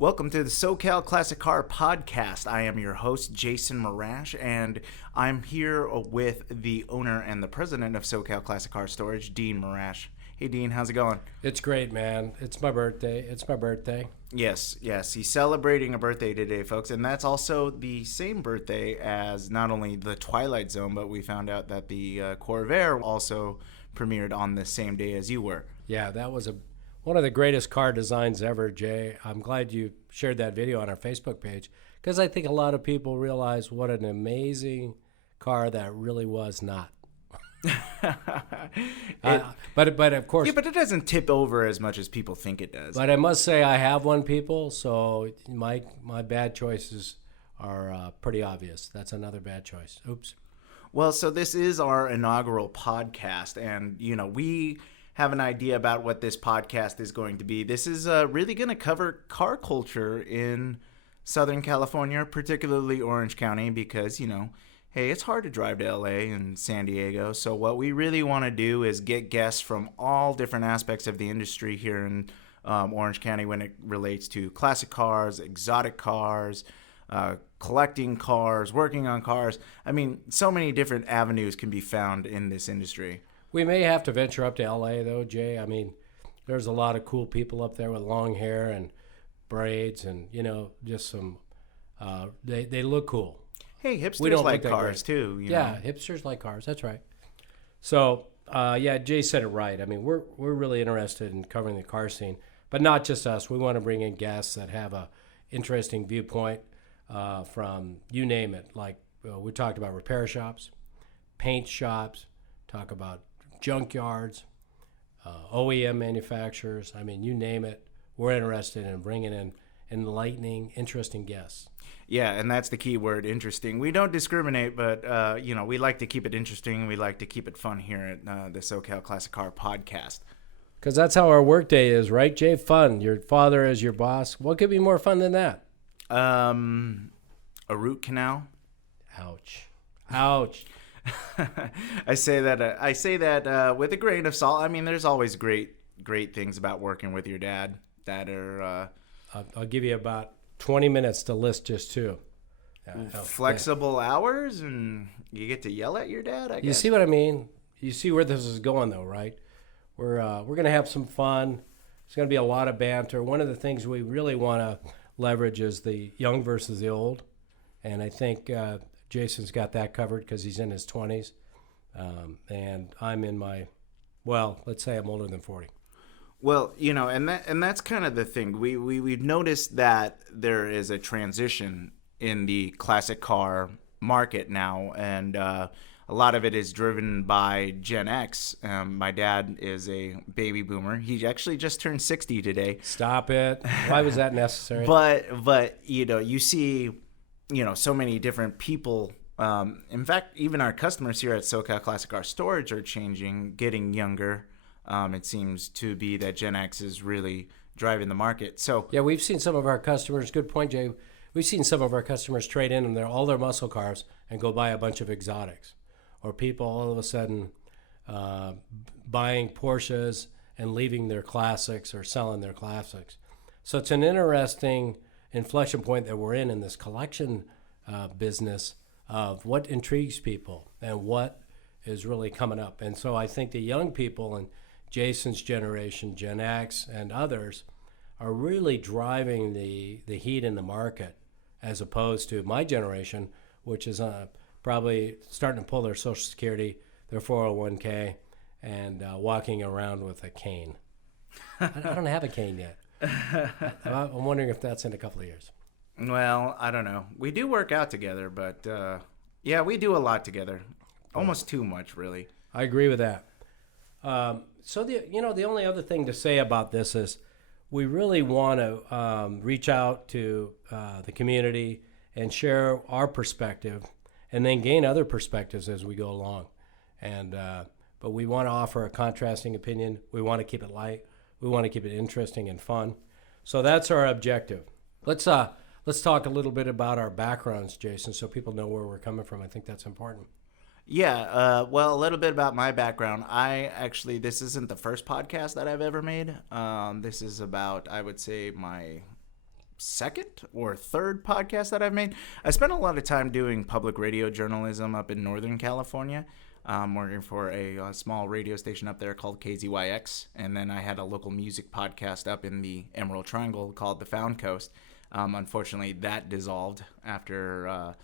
Welcome to the Socal Classic Car Podcast. I am your host, Jason Morash, and I'm here with the owner and the president of Socal Classic Car Storage, Dean Morash. Hey, Dean, how's it going? It's great, man. It's my birthday. Yes. He's celebrating a birthday today, folks, and that's also the same birthday as not only the Twilight Zone, but we found out that the Corvair also premiered on the same day as you were. Yeah, that was one of the greatest car designs ever, Jay. I'm glad you shared that video on our Facebook page because I think a lot of people realize what an amazing car that really was not. But of course, yeah, but it doesn't tip over as much as people think it does. But I must say I have one, people, so my bad choices are pretty obvious. That's another bad choice. Oops. Well, so this is our inaugural podcast, and we have an idea about what this podcast is going to be. This is really going to cover car culture in Southern California, particularly Orange County, because, hey, it's hard to drive to LA and San Diego. So what we really want to do is get guests from all different aspects of the industry here in Orange County when it relates to classic cars, exotic cars, collecting cars, working on cars. I mean, so many different avenues can be found in this industry. We may have to venture up to LA, though, Jay. I mean, there's a lot of cool people up there with long hair and braids and, just some, they look cool. Hey, hipsters like cars, too. Yeah, hipsters like cars. That's right. So, Jay said it right. I mean, we're really interested in covering the car scene, but not just us. We want to bring in guests that have a interesting viewpoint from, you name it. Like we talked about repair shops, paint shops, talk about junkyards, OEM manufacturers. I mean, you name it. We're interested in bringing in enlightening, interesting guests. Yeah, and that's the key word, interesting. We don't discriminate, but, we like to keep it interesting. We like to keep it fun here at the SoCal Classic Car Podcast. Because that's how our workday is, right, Jay? Fun. Your father is your boss. What could be more fun than that? A root canal. Ouch. I say that with a grain of salt. I mean, there's always great things about working with your dad that are. I'll give you about 20 minutes to list just two. Flexible hours, and you get to yell at your dad. I guess. You see what I mean? You see where this is going, though, right? We're going to have some fun. There's going to be a lot of banter. One of the things we really want to leverage is the young versus the old, and I think Jason's got that covered because he's in his 20s, and I'm in my, let's say I'm older than 40. Well, and that's kind of the thing. We've noticed that there is a transition in the classic car market now, and a lot of it is driven by Gen X. My dad is a baby boomer. He actually just turned 60 today. Stop it. Why was that necessary? But you see, so many different people. In fact, even our customers here at SoCal Classic Car Storage are changing, getting younger. It seems to be that Gen X is really driving the market. So yeah, we've seen some of our customers. Good point, Jay. We've seen some of our customers trade in all their muscle cars and go buy a bunch of exotics, or people all of a sudden buying Porsches and leaving their classics or selling their classics. So it's an interesting inflection point that we're in this collection business of what intrigues people and what is really coming up. And so I think the young people and Jason's generation, Gen X, and others are really driving the heat in the market as opposed to my generation, which is probably starting to pull their Social Security, their 401k, and walking around with a cane. I don't have a cane yet. I'm wondering if that's in a couple of years. Well, I don't know. We do work out together, but we do a lot together. Almost too much, really. I agree with that. So the only other thing to say about this is we really want to reach out to the community and share our perspective, and then gain other perspectives as we go along. And but we want to offer a contrasting opinion. We want to keep it light. We want to keep it interesting and fun. So that's our objective. Let's talk a little bit about our backgrounds, Jason, so people know where we're coming from. I think that's important. Yeah, a little bit about my background. This isn't the first podcast that I've ever made. This is about, I would say, my second or third podcast that I've made. I spent a lot of time doing public radio journalism up in Northern California, working for a small radio station up there called KZYX. And then I had a local music podcast up in the Emerald Triangle called The Found Coast. Unfortunately, that dissolved after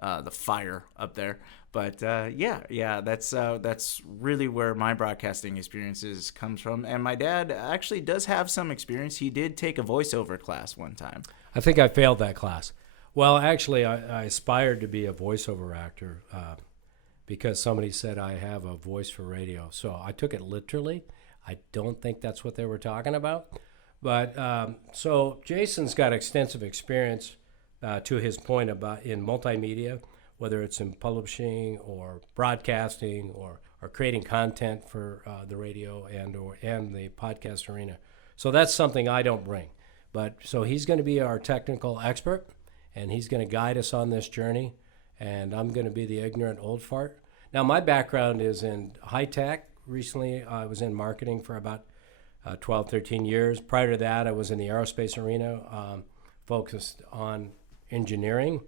the fire up there. But that's really where my broadcasting experiences comes from. And my dad actually does have some experience. He did take a voiceover class one time. I think I failed that class. Well, actually, I aspired to be a voiceover actor because somebody said I have a voice for radio. So I took it literally. I don't think that's what they were talking about. But so Jason's got extensive experience, to his point, about in multimedia, whether it's in publishing or broadcasting or creating content for the radio and the podcast arena. So that's something I don't bring. But so he's going to be our technical expert, and he's going to guide us on this journey, and I'm going to be the ignorant old fart. Now, my background is in high tech. Recently, I was in marketing for about 12, 13 years. Prior to that, I was in the aerospace arena, focused on engineering.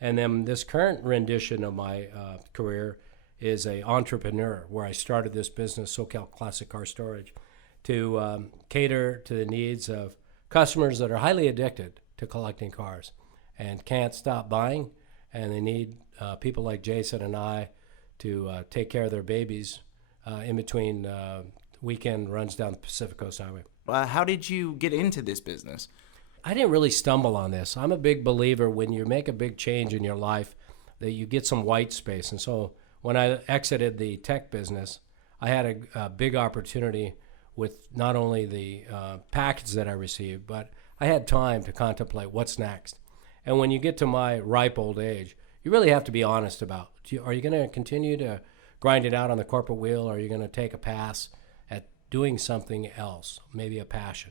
And then this current rendition of my career is an entrepreneur, where I started this business, Socal Car Storage, to cater to the needs of customers that are highly addicted to collecting cars and can't stop buying. And they need people like Jason and I to take care of their babies in between weekend runs down the Pacific Coast Highway. How did you get into this business? I didn't really stumble on this. I'm a big believer when you make a big change in your life that you get some white space. And so when I exited the tech business, I had a big opportunity with not only the package that I received, but I had time to contemplate what's next. And when you get to my ripe old age, you really have to be honest about, are you going to continue to grind it out on the corporate wheel, or are you going to take a pass at doing something else, maybe a passion?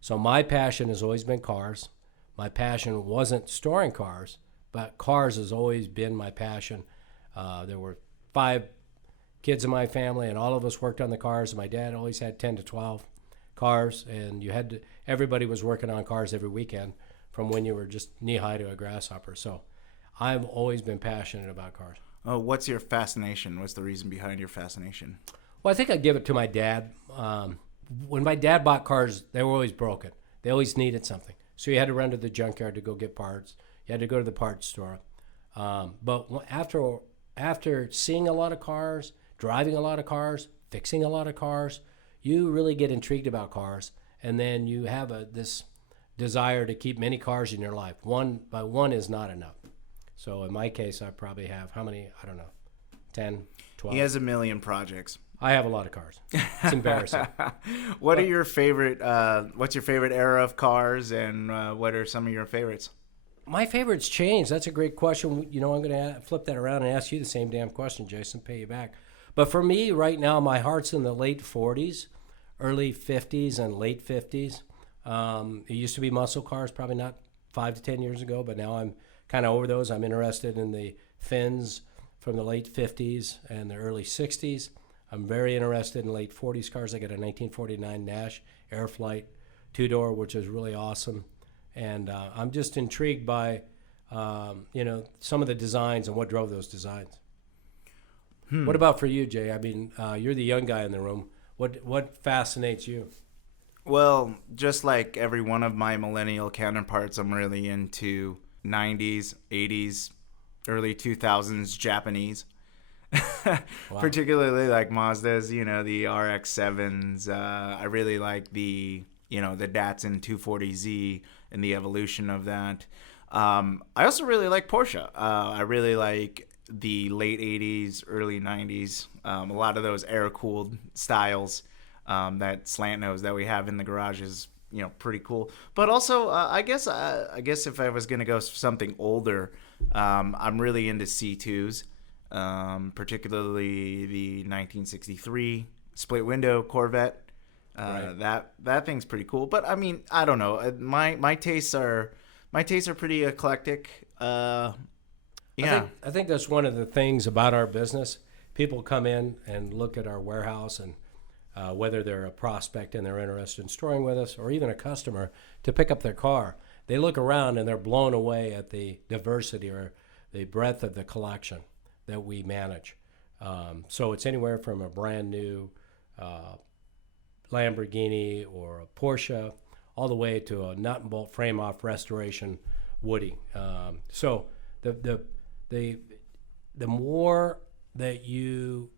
So my passion has always been cars. My passion wasn't storing cars, but cars has always been my passion. There were 5 kids in my family, and all of us worked on the cars. My dad always had 10 to 12 cars, and everybody was working on cars every weekend from when you were just knee-high to a grasshopper. So I've always been passionate about cars. Oh, what's your fascination? What's the reason behind your fascination? Well, I think I give it to my dad. When my dad bought cars, they were always broken. They always needed something. So you had to run to the junkyard to go get parts. You had to go to the parts store. But after seeing a lot of cars, driving a lot of cars, fixing a lot of cars, you really get intrigued about cars. And then you have this desire to keep many cars in your life. One by one is not enough. So in my case, I probably have, how many? I don't know, 10, 12. He has a million projects. I have a lot of cars. It's embarrassing. What's your favorite era of cars, and what are some of your favorites? My favorites change. That's a great question. I'm going to flip that around and ask you the same damn question, Jason, pay you back. But for me right now, my heart's in the late 40s, early 50s, and late 50s. It used to be muscle cars, probably not 5 to 10 years ago, but now I'm kind of over those. I'm interested in the Finns from the late 50s and the early 60s. I'm very interested in late 40s cars. I got a 1949 Nash Airflight 2-door, which is really awesome. And I'm just intrigued by, some of the designs and what drove those designs. What about for you, Jay? I mean, you're the young guy in the room. What fascinates you? Well, just like every one of my millennial counterparts, I'm really into 90s, 80s, early 2000s Japanese. Wow. Particularly like Mazda's, the RX-7s. I really like the Datsun 240Z and the evolution of that. I also really like Porsche. I really like the late 80s, early 90s. A lot of those air-cooled styles, that slant nose that we have in the garage is, pretty cool. But also, I guess if I was going to go something older, I'm really into C2s. Particularly the 1963 split window Corvette. Right. That thing's pretty cool. But I mean, I don't know. My tastes are pretty eclectic. Yeah. I think that's one of the things about our business. People come in and look at our warehouse, and whether they're a prospect and they're interested in storing with us, or even a customer to pick up their car, they look around and they're blown away at the diversity or the breadth of the collection that we manage. So it's anywhere from a brand new Lamborghini or a Porsche all the way to a nut and bolt frame off restoration Woody. So the more that you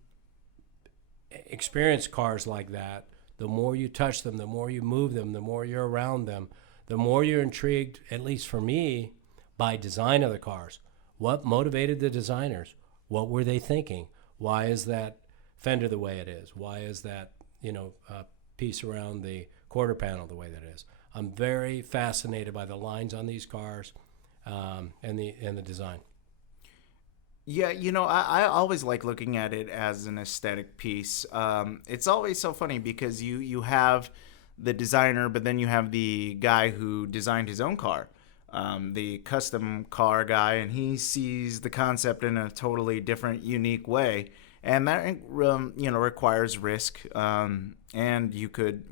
experience cars like that, the more you touch them, the more you move them, the more you're around them, the more you're intrigued, at least for me, by design of the cars. What motivated the designers? What were they thinking? Why is that fender the way it is? Why is that, piece around the quarter panel the way that it is? I'm very fascinated by the lines on these cars and the design. Yeah, I always like looking at it as an aesthetic piece. It's always so funny because you have the designer, but then you have the guy who designed his own car, the custom car guy, and he sees the concept in a totally different, unique way. And that, requires risk, and you could,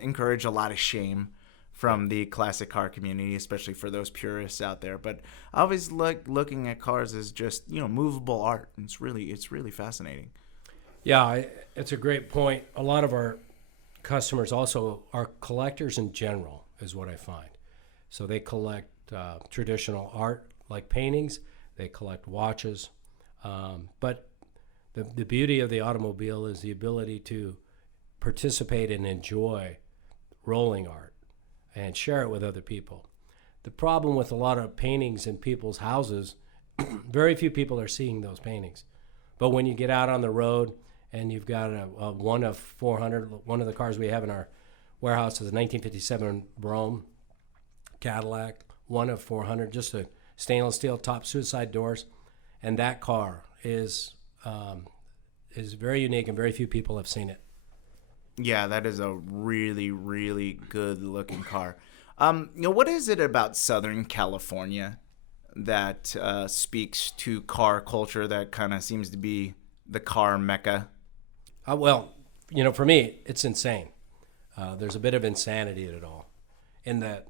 encourage a lot of shame from the classic car community, especially for those purists out there. But I always like looking at cars as just, movable art. It's really fascinating. Yeah, it's a great point. A lot of our customers also are collectors in general, is what I find. So they collect traditional art like paintings. They collect watches. But the beauty of the automobile is the ability to participate and enjoy rolling art and share it with other people. The problem with a lot of paintings in people's houses, very few people are seeing those paintings. But when you get out on the road and you've got a one of 400, one of the cars we have in our warehouse is a 1957 Brougham Cadillac, one of 400, just a stainless steel top suicide doors. And that car is very unique and very few people have seen it. Yeah, that is a really, really good looking car. What is it about Southern California that speaks to car culture that kind of seems to be the car mecca? Well, for me, it's insane. There's a bit of insanity in it all, in that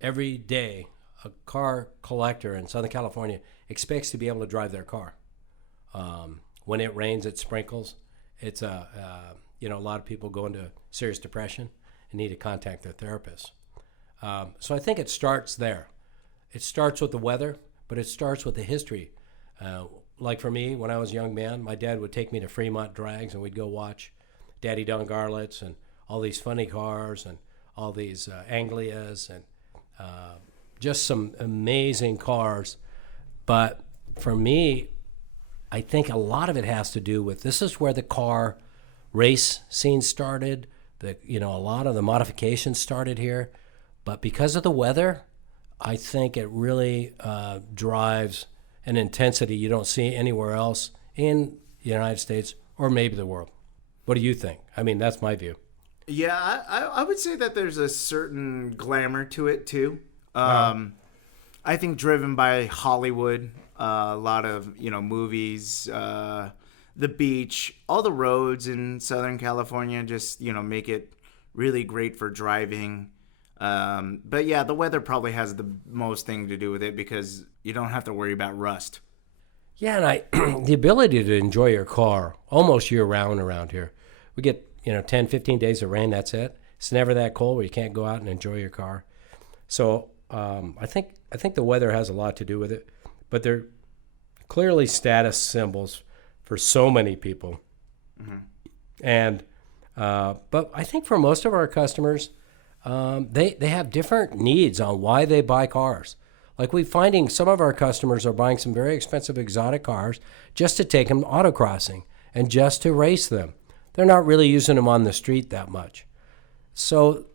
every day a car collector in Southern California expects to be able to drive their car. When it rains, it sprinkles. It's a lot of people go into serious depression and need to contact their therapist. So I think it starts there. It starts with the weather, but it starts with the history. Like for me, when I was a young man, my dad would take me to Fremont Drags and we'd go watch Daddy Don Garlits and all these funny cars and all these Anglias and just some amazing cars. But for me, I think a lot of it has to do with this is where the car race scene started. A lot of the modifications started here. But because of the weather, I think it really drives an intensity you don't see anywhere else in the United States or maybe the world. What do you think? I mean, that's my view. Yeah, I would say that there's a certain glamour to it, too. I think driven by Hollywood, a lot of, movies, the beach, all the roads in Southern California just, make it really great for driving. But yeah, the weather probably has the most thing to do with it because you don't have to worry about rust. Yeah, and the ability to enjoy your car almost year-round around here. We get, 10, 15 days of rain, that's it. It's never that cold where you can't go out and enjoy your car. So I think the weather has a lot to do with it, but they're clearly status symbols for so many people. Mm-hmm. And but I think for most of our customers, they have different needs on why they buy cars. Like we're finding some of our customers are buying some very expensive exotic cars just to take them autocrossing and just to race them. They're not really using them on the street that much. So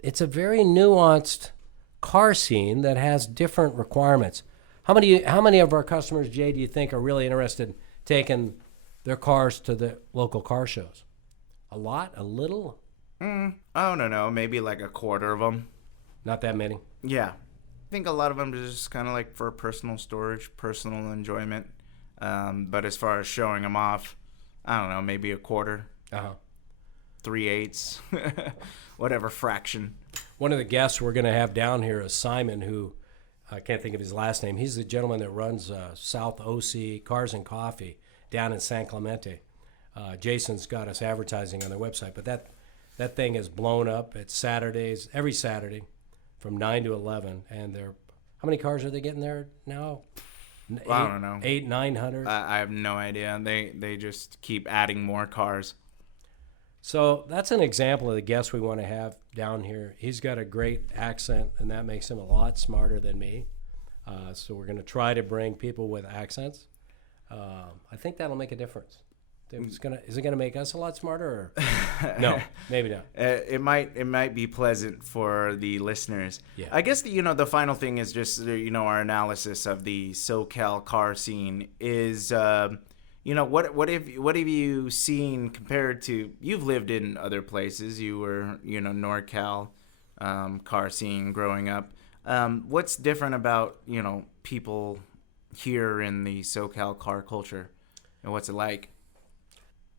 it's a very nuanced car scene that has different requirements. How many of our customers, Jay, do you think are really interested in taking their cars to the local car shows? A lot? A little? I don't know. Maybe like a quarter of them. Not that many? Yeah. I think a lot of them are just kind of like for personal storage, personal enjoyment. But as far as showing them off, I don't know, maybe a quarter. 3/8, whatever fraction. One of the guests we're going to have down here is Simon, who I can't think of his last name. He's the gentleman that runs South OC Cars and Coffee down in San Clemente. Jason's got us advertising on their website, but that thing is blown up. It's Saturdays, every Saturday from 9 to 11. And how many cars are they getting there now? I don't know. 800, 900? I have no idea. They just keep adding more cars. So that's an example of the guest we want to have down here. He's got a great accent, and that makes him a lot smarter than me. So we're going to try to bring people with accents. I think that'll make a difference. Is it going to make us a lot smarter? Or? No, maybe not. It might be pleasant for the listeners. Yeah. I guess the final thing is just our analysis of the Socal car scene is. What have you seen compared to, you've lived in other places, you were, NorCal car scene growing up. What's different about, people here in the SoCal car culture, and what's it like?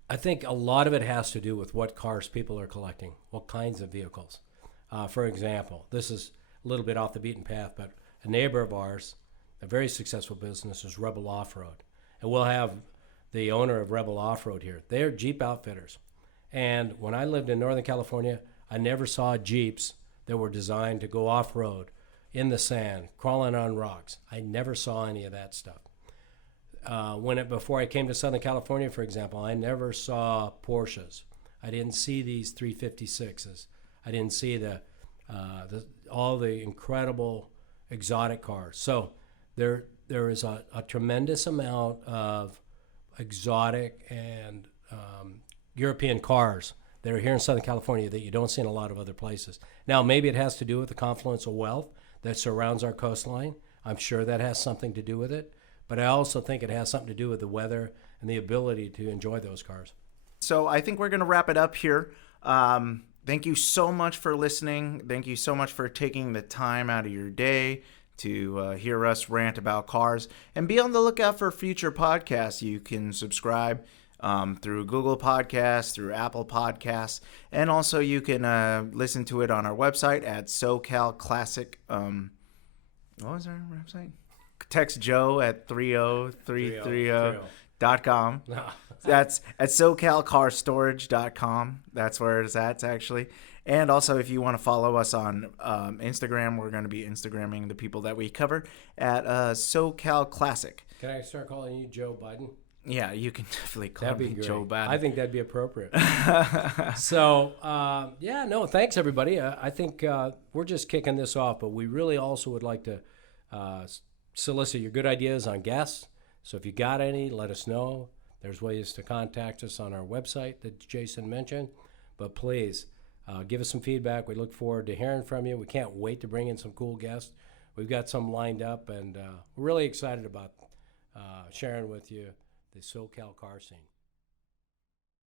I think a lot of it has to do with what cars people are collecting, what kinds of vehicles. For example, this is a little bit off the beaten path, but a neighbor of ours, a very successful business, is Rebel Off-Road. And we'll have the owner of Rebel Off-Road here. They're Jeep outfitters. And when I lived in Northern California, I never saw Jeeps that were designed to go off-road in the sand, crawling on rocks. I never saw any of that stuff. Before I came to Southern California, for example, I never saw Porsches. I didn't see these 356s. I didn't see all the incredible exotic cars. So there is a tremendous amount of exotic and European cars that are here in Southern California that you don't see in a lot of other places. Now, maybe it has to do with the confluence of wealth that surrounds our coastline. I'm sure that has something to do with it. But I also think it has something to do with the weather and the ability to enjoy those cars. So I think we're going to wrap it up here. Thank you so much for listening. Thank you so much for taking the time out of your day to hear us rant about cars. And be on the lookout for future podcasts. You can subscribe through Google Podcasts, through Apple Podcasts, and also you can listen to it on our website at Socal Classic. What was our website? Text Joe at 30330.com. No. That's at SoCalCarStorage.com. That's where it's at, actually. And also, if you want to follow us on Instagram, we're going to be Instagramming the people that we cover at Socal Classic. Can I start calling you Joe Biden? Yeah, you can definitely call me Joe Biden. I think that'd be appropriate. So, thanks, everybody. I think we're just kicking this off, but we really also would like to solicit your good ideas on guests. So if you got any, let us know. There's ways to contact us on our website that Jason mentioned. But please, give us some feedback. We look forward to hearing from you. We can't wait to bring in some cool guests. We've got some lined up, and we're really excited about sharing with you the Socal Car Scene.